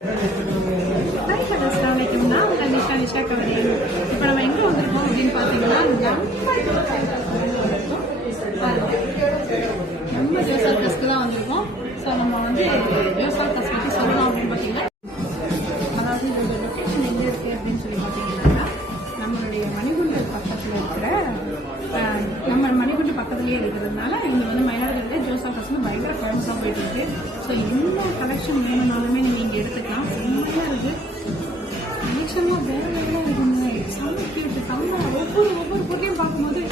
இப்போ நம்ம எங்க வந்திருக்கோம் அப்படின்னு பார்த்தீங்கன்னா நம்ம நம்ம தான் வந்திருக்கோம் ஸோ நம்ம வந்து பயங்கர ஃபேமஸாக போயிட்டு இருக்கு ஸோ என்ன கலெக்ஷன் வேணும்னாலுமே நீங்கள் இங்கே எடுத்துக்கலாம். செம்மையாக இருக்குது கலெக்ஷன்லாம் வேற வேலையாக இருக்குங்க. செம்ம கியூட் செம்ம ஒவ்வொரு ஒவ்வொரு பொருளையும் பார்க்கும்போது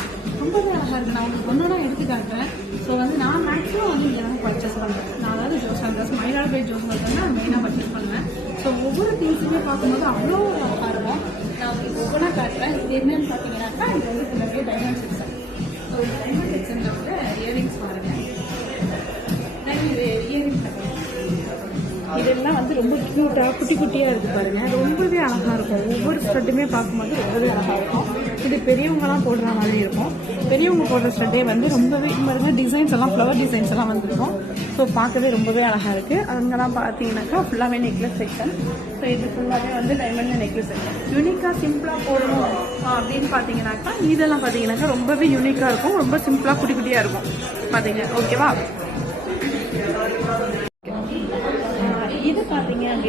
ரொம்பவே அழகாக இருக்குது நான் உங்களுக்கு ஒன்றா எடுத்து காட்டுறேன். ஸோ வந்து நான் மேக்ஸிமம் வந்து இங்கே தான் பர்ச்சேஸ் பண்ணுறேன் நான் அதாவது ஜோசா ட்ரெஸ் மயிலாடுதுறை ஜோஸ் தான் மெயினாக பர்ச்சேஸ் பண்ணுவேன். ஸோ ஒவ்வொரு திங்ஸுமே பார்க்கும்போது அவ்வளோ அழகாக இருக்கும். நான் உங்களுக்கு ஒவ்வொன்றா காட்டுறேன். இது என்னன்னு பார்த்தீங்கன்னாக்கா இது வந்து ஃபுல்லாகவே டைமண்ட் இதெல்லாம் வந்து ரொம்ப க்யூட்டாக குட்டி குட்டியாக இருக்குது பாருங்கள் ரொம்பவே அழகாக இருக்கும். ஒவ்வொரு ஸ்டட்டுமே பார்க்கும்போது ரொம்பவே அழகாக இருக்கும். இது பெரியவங்கலாம் போடுற மாதிரி இருக்கும். பெரியவங்க போடுற ஸ்டட்டே வந்து ரொம்பவே இங்க டிசைன்ஸ் எல்லாம் ஃப்ளவர் டிசைன்ஸ் எல்லாம் வந்துருக்கும். ஸோ பார்க்கவே ரொம்பவே அழகாக இருக்குது அங்கெல்லாம் பார்த்தீங்கன்னாக்கா ஃபுல்லாகவே நெக்லஸ் செக்ஷன் ஸோ இது ஃபுல்லாகவே வந்து டைமண்ட் நெக்லஸ் செக்ஷன் யூனிக்காக சிம்பிளாக போடணும் அப்படின்னு பார்த்தீங்கன்னாக்கா இதெல்லாம் பார்த்தீங்கன்னாக்கா ரொம்பவே யூனிக்காக இருக்கும். ரொம்ப சிம்பிளாக குட்டி குட்டியாக இருக்கும். பார்த்தீங்க ஓகேவா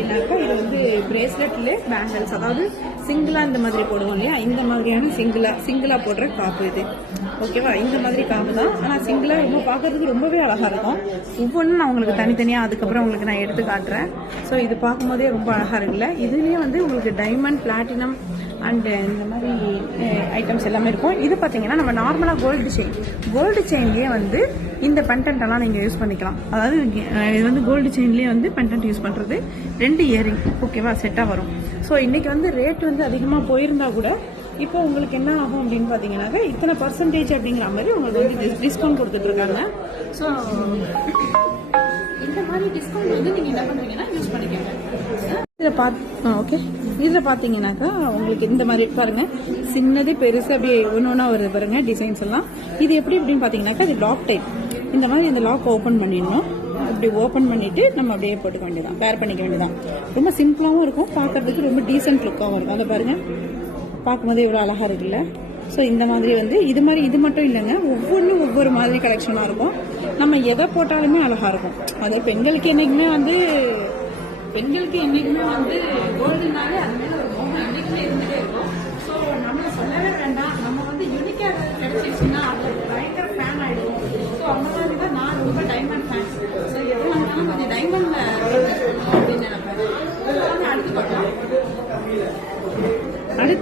அப்படின்னாக்கா இது வந்து பிரேஸ்லெட்ல பேங்கிள்ஸ் அதாவது சிங்கிளா இந்த மாதிரி போடுவோம் இல்லையா? இந்த மாதிரியான சிங்கிளா சிங்கிளா போடுற காப்பு இது. ஓகேவா இந்த மாதிரி காப்பு தான். ஆனால் சிங்கிளா ரொம்ப பார்க்கறதுக்கு ரொம்பவே அழகா இருக்கும். ஒவ்வொன்றும் நான் உங்களுக்கு தனித்தனியாக அதுக்கப்புறம் உங்களுக்கு நான் எடுத்து காட்டுறேன். ஸோ இது பார்க்கும்போதே ரொம்ப அழகா இருக்குல்ல? இதுலேயே வந்து உங்களுக்கு டைமண்ட் பிளாட்டினம் அண்டு இந்த மாதிரி ஐட்டம்ஸ் எல்லாமே இருக்கும். இது பார்த்தீங்கன்னா நம்ம நார்மலாக கோல்டு செயின் கோல்டு செயின்லேயே வந்து இந்த பண்டன்ட் எல்லாம் நீங்கள் யூஸ் பண்ணிக்கலாம். அதாவது இது வந்து கோல்டு செயின்லேயே வந்து பண்டன்ட் யூஸ் பண்ணுறது ரெண்டு இயரிங் ஓகேவா செட்டாக வரும். ஸோ இன்றைக்கி வந்து ரேட் வந்து அதிகமாக போயிருந்தா கூட இப்போ உங்களுக்கு என்ன ஆகும் அப்படின்னு பார்த்தீங்கன்னாக்கா இத்தனை பர்சன்டேஜ் அப்படிங்கிற மாதிரி உங்களுக்கு வந்து டிஸ்கவுண்ட் கொடுத்துட்ருக்காங்க. ஸோ இந்த மாதிரி டிஸ்கவுண்ட் வந்து நீங்கள் என்ன பண்ணுறீங்கன்னா யூஸ் பண்ணிக்கோங்க. இதில் பார்த்து ஓகே இதில் பார்த்தீங்கன்னாக்கா உங்களுக்கு இந்த மாதிரி பாருங்க. சின்னது பெருசு அப்படியே ஒன்று ஒன்றா வருது பாருங்க டிசைன்ஸ் எல்லாம். இது எப்படி அப்படின்னு பார்த்தீங்கன்னாக்கா இது லாக் டைப் இந்த மாதிரி இந்த லாக் ஓப்பன் பண்ணிடணும். இப்படி ஓப்பன் பண்ணிட்டு நம்ம அப்படியே போட்டுக்க வேண்டியதான் பேர் பண்ணிக்க வேண்டியதான் ரொம்ப சிம்பிளாகவும் இருக்கும். பார்க்கறதுக்கு ரொம்ப டீசென்ட் லுக்காகவும் இருக்கும். அதை பாருங்க. பார்க்கும்போது இவ்வளோ அழகாக இருக்குல்ல? ஸோ இந்த மாதிரி வந்து இது மாதிரி இது மட்டும் இல்லைங்க. ஒவ்வொன்றும் ஒவ்வொரு மாதிரி கலெக்ஷனாக இருக்கும். நம்ம எதை போட்டாலுமே அழகாக இருக்கும். அது பெண்களுக்கு என்னைக்குமே வந்து பெண்களுக்கு என்றைக்குமே வந்து கோல்டுனாலே அது மேல ஒரு மோகம் என்னைக்குமே இருந்துட்டே இருக்கும் ஸோ நம்ம சொல்லவே வேண்டாம் நம்ம வந்து யூனிக்கா கிடைச்சிச்சுன்னா அது பயங்கர ஃபேன் ஆயிடுவோம் ஸோ அந்த மாதிரி தான் நான் ரொம்ப டைமண்ட் ஃபேன் ஸோ எது வந்தாலும் கொஞ்சம் டைமண்ட்ல அப்படின்னு நினைப்பேன் இதெல்லாம் அடுத்து பார்க்கலாம்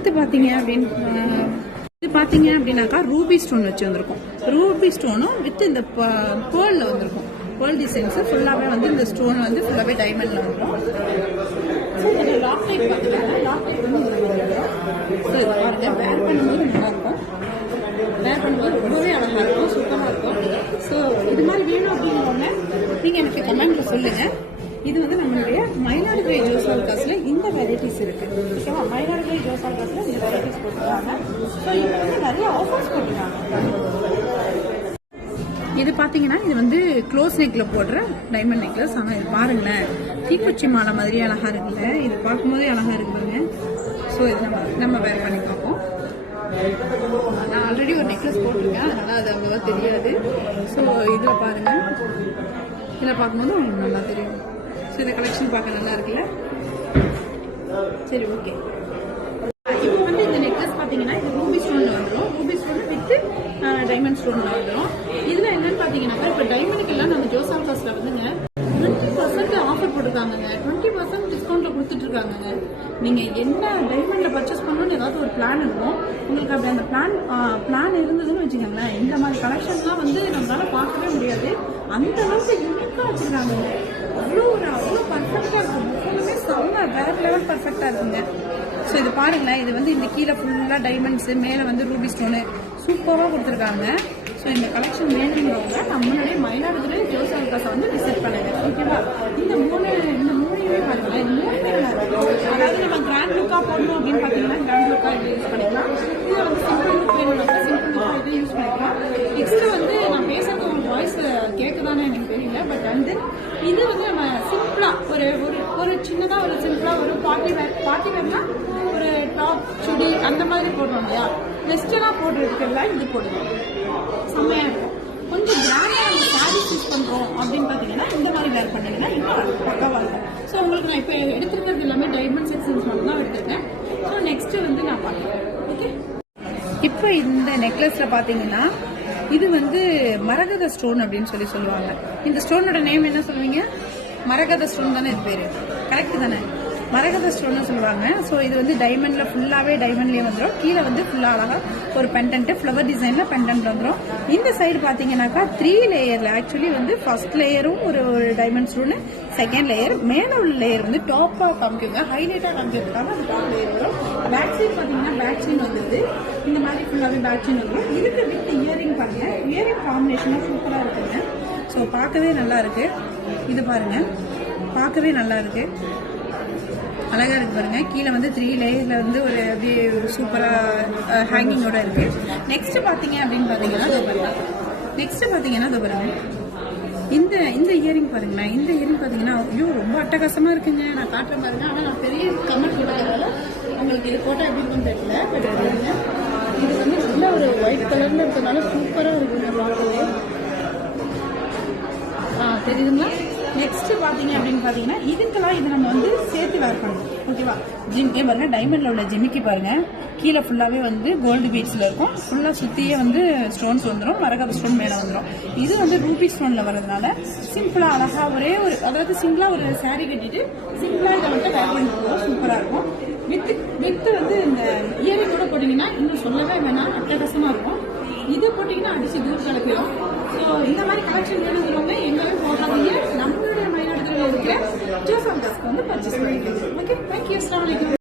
அடுத்து பார்த்தீங்க அப்படின்னு இது பார்த்தீங்க அப்படின்னாக்கா ரூபி ஸ்டோன் வச்சு வந்திருக்கும் ரூபி ஸ்டோனும் வித் இந்த பேர்ல வந்திருக்கும். பேர்ல் டிசைன்ஸு ஃபுல்லாகவே வந்து இந்த ஸ்டோன் வந்து ஃபுல்லாகவே டைமண்ட்ல வந்துடும் ஸோ இதோட லாக் பார்த்தீங்கன்னா லாக் வந்து ஸோ இது பாருங்க வேர் பண்ணும்போது நல்லா இருக்கும். வேர் பண்ணும்போது ரொம்பவே அழகாக இருக்கும் சுத்தமாக இருக்கும். ஸோ இது மாதிரி வேணும் அப்படிங்கிறவங்க நீங்கள் எனக்கு கமெண்ட்ல சொல்லுங்கள் இது வந்து நம்மளுடைய மயிலாடுதுறை ஜோசால் காசுல இந்த வெரைட்டிஸ் இருக்கு. ஓகேவா மைனாரிட்டி ஜோசால் காசுல இந்த வெரைட்டிஸ் போட்டுருக்காங்க. ஸோ இப்போ வந்து நிறைய ஆஃபர்ஸ் போட்டுருக்காங்க. இது பாத்தீங்கன்னா இது வந்து க்ளோஸ் நெக்ல போடுற டைமண்ட் நெக்லஸ் ஆனால் இது பாருங்களேன் தீக்குச்சி மாலை மாதிரி அழகா இருக்குல்ல இது பார்க்கும்போதே அழகா இருக்குங்க ஸோ இது நம்ம நம்ம வேர் பண்ணி பார்ப்போம். நான் ஆல்ரெடி ஒரு நெக்லஸ் போட்டிருக்கேன். அதனால அது அவ்வளோவா தெரியாது. ஸோ இதில் பாருங்க. இதில் பார்க்கும்போது உங்களுக்கு நல்லா தெரியும். ஸோ இந்த கலெக்ஷன் பார்க்க நல்லா இருக்குல்ல? சரி ஓகே இப்போ வந்து இந்த நெக்லஸ் பாத்தீங்கன்னா இது ரூபி ஸ்டோன்ல வந்துடும் ரூபி ஸ்டோன் வித் டைமண்ட் ஸ்டோன்ல வந்துடும் இதுல என்னன்னு பாத்தீங்கன்னாக்கா இப்போ டைமண்டுக்கு எல்லாம் நம்ம ஜோசா காஸ்ட்ல வந்துங்க டுவெண்ட்டி பர்சன்ட் ஆஃபர் போட்டிருக்காங்க டுவெண்ட்டி பர்சன்ட் டிஸ்கவுண்ட்ல கொடுத்துட்டு இருக்காங்க நீங்க என்ன டைமண்ட்ல பர்ச்சேஸ் பண்ணணும்னு ஏதாவது ஒரு பிளான் இருக்கும் உங்களுக்கு அப்படி அந்த பிளான் பிளான் இருந்ததுன்னு வச்சுக்கோங்களேன் இந்த மாதிரி கலெக்ஷன்ஸ்லாம் வந்து பார்க்கவே அந்த அளவுக்கு யூனிக்கா வச்சிருக்காங்க அவ்வளோ ஒரு அவ்வளோ பர்ஃபெக்டா இருக்கும். ஃபுல்லுமே செம்ம வேற லெவல் பர்ஃபெக்டா இருக்குங்க. ஸோ இது பாருங்களேன். இது வந்து இந்த கீழே ஃபுல்லாக டைமண்ட்ஸு மேலே வந்து ரூபி ஸ்டோனு சூப்பராக கொடுத்துருக்காங்க. ஸோ இந்த கலெக்ஷன் வேணுங்கிறவங்க நம்ம முன்னாடி மயிலாடுதுறை ஜோஸ் அல்காஸை வந்து விசிட் பண்ணுங்க. ஓகேவா இந்த மூணு இந்த மூணையுமே பாருங்களேன். இந்த மூணுமே அதாவது நம்ம கிராண்ட் லுக்காக போடணும் அப்படின்னு பார்த்தீங்கன்னா கிராண்ட் லுக்காக யூஸ் பண்ணிக்கலாம். வந்து இது வந்து நம்ம சிம்பிளா ஒரு ஒரு ஒரு சின்னதாக ஒரு சிம்பிளா ஒரு பார்ட்டி வேர் பார்ட்டி வேர்னா ஒரு டாப் சுடி அந்த மாதிரி போடுறோம் இல்லையா? போடுறதுக்கு போடுறதுக்கெல்லாம் இது போடுவோம் செம்மையா இருக்கும். கொஞ்சம் கிராண்டா நம்ம சாரி சூஸ் பண்ணுறோம் அப்படின்னு பாத்தீங்கன்னா இந்த மாதிரி வேர் பண்ணீங்கன்னா இன்னும் பக்கவா இருக்கும். ஸோ உங்களுக்கு நான் இப்போ எடுத்துருக்கிறது எல்லாமே டைமண்ட் செக்ஷன்ஸ் மட்டும் தான் எடுத்திருக்கேன். ஸோ நெக்ஸ்ட்டு வந்து நான் பார்க்குறேன். ஓகே இப்போ இந்த நெக்லஸில் பார்த்தீங்கன்னா இது வந்து மரகத ஸ்டோன் அப்படின்னு சொல்லி சொல்லுவாங்க. இந்த ஸ்டோனோட நேம் என்ன சொல்லுவீங்க? மரகத ஸ்டோன் தானே இது பேரு. கரெக்ட் தானே? மரகத ஸ்டோன் சொல்லுவாங்க. ஸோ இது வந்து டைமண்ட்ல ஃபுல்லாவே டைமண்ட்லயே வந்துடும் கீழே வந்து ஃபுல்லா அழகா ஒரு பெண்டன்ட் ஃப்ளவர் டிசைன்ல பெண்டன்ட் வந்துடும் இந்த சைடு பாத்தீங்கன்னாக்கா த்ரீ லேயர்ல ஆக்சுவலி வந்து ஃபர்ஸ்ட் லேயரும் ஒரு ஒரு டைமண்ட் ஸ்டோனு செகண்ட் லேயர் மேல உள்ள லேயர் வந்து டாப்பா காமிக்குங்க. ஹைலைட்டா காமிக்கிறதுக்காக அந்த டாப் லேயர் வரும். பேக் சைட் பாத்தீங்கன்னா பேக் சைன் வந்துருது. இந்த மாதிரி ஃபுல்லாவே பேக் சைன் வந்துடும் இதுக்கு வித் இயரிங் பாருங்க. இயரிங் காம்பினேஷனும் சூப்பரா இருக்குங்க. ஸோ பார்க்கவே நல்லா இருக்கு. இது பாருங்க. பார்க்கவே நல்லா இருக்கு. அழகா இருக்கு பாருங்க. கீழே வந்து த்ரீ லேயர்ல வந்து ஒரு அப்படியே சூப்பரா ஹேங்கிங்கோட இருக்கு. நெக்ஸ்ட் பாத்தீங்க அப்படின்னு பாத்தீங்கன்னா இதோ பாருங்க. நெக்ஸ்ட் பாத்தீங்கன்னா இதோ பாருங்க. இந்த இந்த இயரிங் பாருங்களேன். இந்த இயரிங் பாத்தீங்கன்னா ஐயோ ரொம்ப அட்டகாசமா இருக்குங்க. நான் காட்டுறேன் பாருங்க ஆனா நான் பெரிய கமெண்ட் போட்டதால உங்களுக்கு இது போட்டா எப்படி இருக்குன்னு தெரியல. பட் பாருங்க. இது வந்து நல்ல ஒரு ஒயிட் கலர்ல இருக்கிறதுனால சூப்பரா இருக்குங்க. பார்க்கவே ஆ தெரியுதுங்களா? நெக்ஸ்ட் பாத்தீங்க அப்படின்னு பாத்தீங்கன்னா இதுக்கெல்லாம் இது நம்ம வந்து சேர்த்து வேர் பண்ணணும். ஓகேவா ஜிம்கே பாருங்க டைமண்ட்ல உள்ள ஜிமிக்கி பாருங்க. கீழே ஃபுல்லாவே வந்து கோல்டு பீட்ஸ்ல இருக்கும். ஃபுல்லா சுத்தியே வந்து ஸ்டோன்ஸ் வந்துடும் மரகத ஸ்டோன் மேல வந்துடும் இது வந்து ரூபி ஸ்டோன்ல வரதுனால சிம்பிளா அழகா ஒரே ஒரு அதாவது சிம்பிளா ஒரு சாரி கட்டிட்டு சிம்பிளா இதை மட்டும் வேர் பண்ணிட்டு சூப்பரா இருக்கும். வித்து வித்து வந்து இந்த இயரிங் கூட போட்டீங்கன்னா இன்னும் சொல்லவே வேணாம் அட்டகாசமா இருக்கும். இது போட்டீங்கன்னா அடிச்சு தூர் கலக்கிடும். ஸோ இந்த மாதிரி கலெக்ஷன் வேணுங்கிறவங்க நம்மளுடைய மயிலாடுதுறையில் இருக்கிற ஜோசம் காஸ்க்கு வந்து பர்ச்சேஸ் பண்ணிக்கலாம்